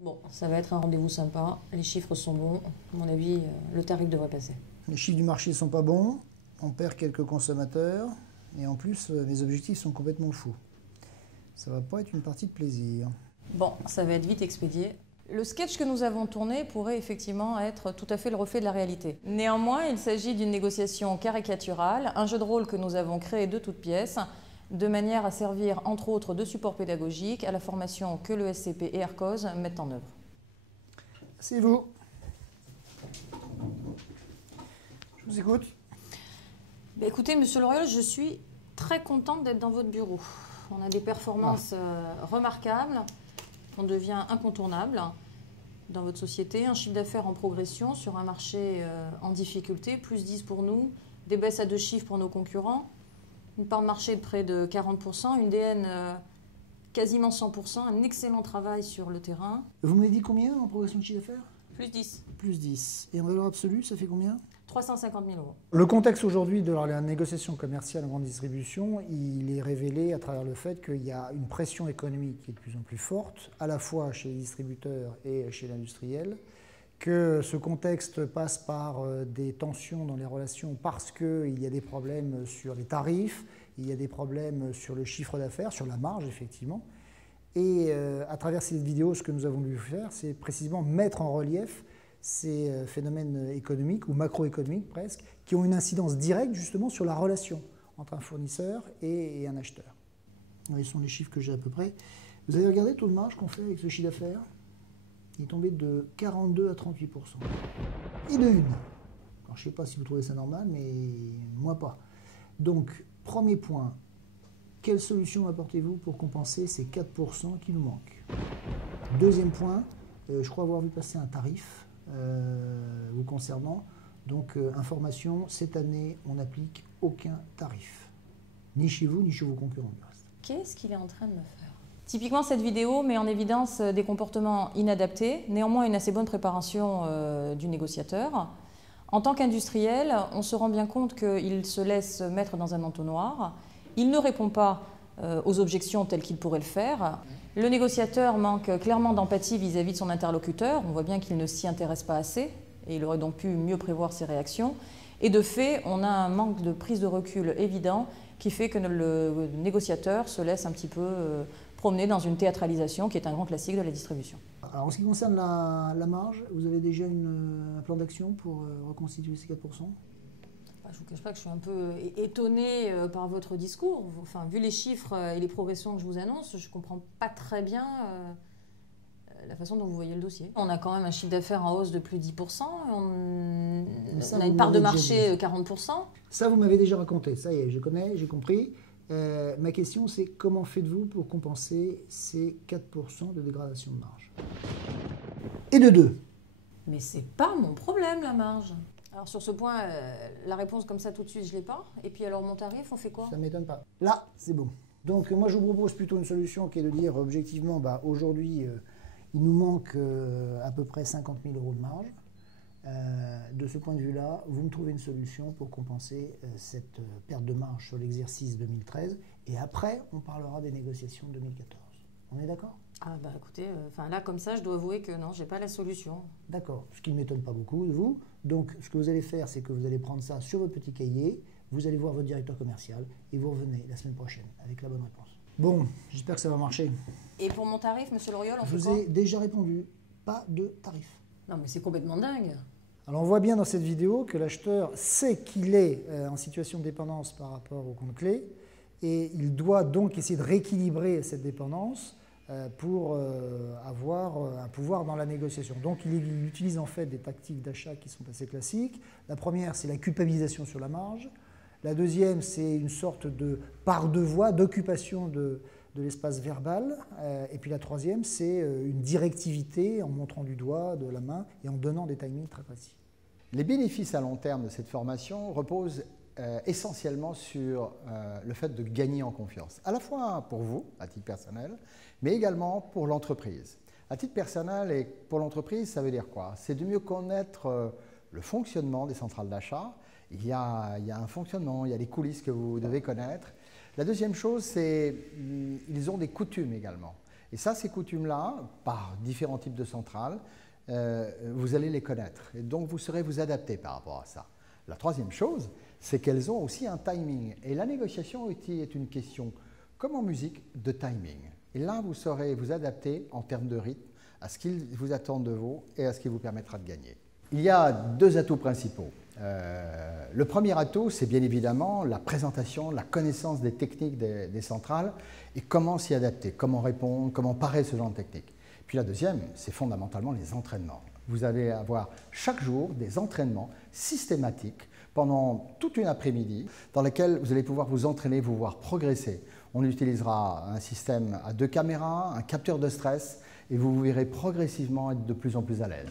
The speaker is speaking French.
Bon, ça va être un rendez-vous sympa, les chiffres sont bons, à mon avis, le tarif devrait passer. Les chiffres du marché ne sont pas bons, on perd quelques consommateurs, et en plus, les objectifs sont complètement fous. Ça va pas être une partie de plaisir. Bon, ça va être vite expédié. Le sketch que nous avons tourné pourrait effectivement être tout à fait le reflet de la réalité. Néanmoins, il s'agit d'une négociation caricaturale, un jeu de rôle que nous avons créé de toutes pièces, de manière à servir entre autres de support pédagogique à la formation que le SCP et Arcos mettent en œuvre. C'est vous. Je vous écoute. Écoutez, Monsieur Loriol, je suis très contente d'être dans votre bureau. On a des performances remarquables, on devient incontournable dans votre société, un chiffre d'affaires en progression sur un marché en difficulté, plus 10 pour nous, des baisses à 2 chiffres pour nos concurrents, une part de marché de près de 40%, une DN quasiment 100%, un excellent travail sur le terrain. Vous m'avez dit combien en progression de chiffre d'affaires? Plus 10. Plus 10. Et en valeur absolue, ça fait combien? 350 000 euros. Le contexte aujourd'hui de la négociation commerciale en grande distribution, il est révélé à travers le fait qu'il y a une pression économique qui est de plus en plus forte, à la fois chez les distributeurs et chez l'industriel, que ce contexte passe par des tensions dans les relations parce qu'il y a des problèmes sur les tarifs, il y a des problèmes sur le chiffre d'affaires, sur la marge effectivement. Et à travers cette vidéo, ce que nous avons voulu faire, c'est précisément mettre en relief ces phénomènes économiques ou macroéconomiques presque, qui ont une incidence directe justement sur la relation entre un fournisseur et un acheteur. Ce sont les chiffres que j'ai à peu près. Vous avez regardé le taux de marge qu'on fait avec ce chiffre d'affaires? Il est tombé de 42 à 38%. Et de une. Alors, je ne sais pas si vous trouvez ça normal, mais moi pas. Donc, premier point, quelle solution apportez-vous pour compenser ces 4% qui nous manquent? Deuxième point, je crois avoir vu passer un tarif vous concernant. Donc, information, cette année, on n'applique aucun tarif. Ni chez vous, ni chez vos concurrents. Qu'est-ce qu'il est en train de me faire? Typiquement, cette vidéo met en évidence des comportements inadaptés, néanmoins une assez bonne préparation du négociateur. En tant qu'industriel, on se rend bien compte qu'il se laisse mettre dans un entonnoir. Il ne répond pas aux objections telles qu'il pourrait le faire. Le négociateur manque clairement d'empathie vis-à-vis de son interlocuteur. On voit bien qu'il ne s'y intéresse pas assez et il aurait donc pu mieux prévoir ses réactions. Et de fait, on a un manque de prise de recul évident qui fait que le négociateur se laisse un petit peu promener dans une théâtralisation qui est un grand classique de la distribution. Alors, en ce qui concerne la marge, vous avez déjà un plan d'action pour reconstituer ces 4%? Je ne vous cache pas que je suis un peu étonnée par votre discours. Enfin, vu les chiffres et les progressions que je vous annonce, je ne comprends pas très bien la façon dont vous voyez le dossier. On a quand même un chiffre d'affaires en hausse de plus de 10%, on a une part de marché 40%. Ça, vous m'avez déjà raconté, ça y est, je connais, j'ai compris. Ma question, c'est comment faites-vous pour compenser ces 4% de dégradation de marge? Et de 2. Mais c'est pas mon problème, la marge. Alors sur ce point, la réponse comme ça tout de suite, je ne l'ai pas. Et puis alors mon tarif, on fait quoi? Ça ne m'étonne pas. Là, c'est bon. Donc moi, je vous propose plutôt une solution qui est de dire objectivement, aujourd'hui, il nous manque à peu près 50 000 euros de marge. De ce point de vue-là, vous me trouvez une solution pour compenser cette perte de marge sur l'exercice 2013. Et après, on parlera des négociations 2014. On est d'accord? Ah écoutez, là comme ça, je dois avouer que non, j'ai pas la solution. D'accord, ce qui ne m'étonne pas beaucoup de vous. Donc ce que vous allez faire, c'est que vous allez prendre ça sur votre petit cahier, vous allez voir votre directeur commercial et vous revenez la semaine prochaine avec la bonne réponse. Bon, j'espère que ça va marcher. Et pour mon tarif, Monsieur Loriol, on fait quoi? Je vous ai déjà répondu, pas de tarif. Non mais c'est complètement dingue. Alors on voit bien dans cette vidéo que l'acheteur sait qu'il est en situation de dépendance par rapport au compte clé et il doit donc essayer de rééquilibrer cette dépendance pour avoir un pouvoir dans la négociation. Donc il utilise en fait des tactiques d'achat qui sont assez classiques. La première, c'est la culpabilisation sur la marge. La deuxième, c'est une sorte de part de voix, d'occupation de l'espace verbal. Et puis la troisième, c'est une directivité en montrant du doigt, de la main et en donnant des timings très précis. Les bénéfices à long terme de cette formation reposent essentiellement sur le fait de gagner en confiance, à la fois pour vous, à titre personnel, mais également pour l'entreprise. À titre personnel et pour l'entreprise, ça veut dire quoi? C'est de mieux connaître le fonctionnement des centrales d'achat. Il y a un fonctionnement, il y a des coulisses que vous devez connaître. La deuxième chose, c'est qu'ils ont des coutumes également. Et ça, ces coutumes-là, par différents types de centrales, vous allez les connaître. Et donc, vous saurez vous adapter par rapport à ça. La troisième chose, c'est qu'elles ont aussi un timing. Et la négociation est une question, comme en musique, de timing. Et là, vous saurez vous adapter en termes de rythme à ce qu'ils vous attendent de vous et à ce qui vous permettra de gagner. Il y a deux atouts principaux. Le premier atout, c'est bien évidemment la présentation, la connaissance des techniques des centrales et comment s'y adapter, comment répondre, comment parer ce genre de techniques. Puis la deuxième, c'est fondamentalement les entraînements. Vous allez avoir chaque jour des entraînements systématiques pendant toute une après-midi dans lesquels vous allez pouvoir vous entraîner, vous voir progresser. On utilisera un système à 2 caméras, un capteur de stress et vous verrez progressivement être de plus en plus à l'aise.